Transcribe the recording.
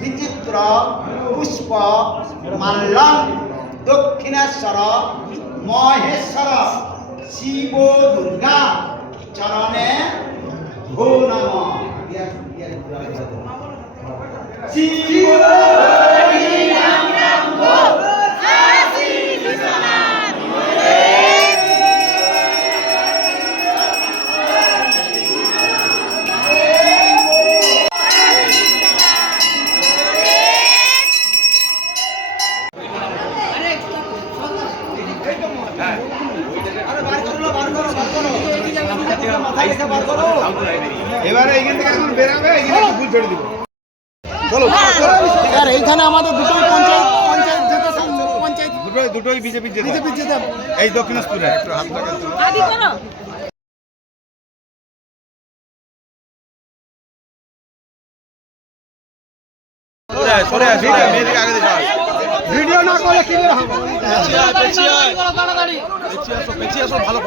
বিচিত্র পুষ্প মাল্যম দক্ষিণেশ্বর মহেশ্বর শিব দুর্গা চরণে ভো নমঃ। শিব এবারে এইখান থেকে এখন বেরাবে, এইখানে একটু ফুল ছেড়ে দিব। চলো আর এইখানে আমাদের দুটোই পঞ্চায়েত যেতে পঞ্চায়েত দুটোই বিজেপি যেতে এই দক্ষিণেশ্বরে একটু হাত লাগাতে ভিডিও না করলে কি হবে? পেছিয়ে আসো ভালো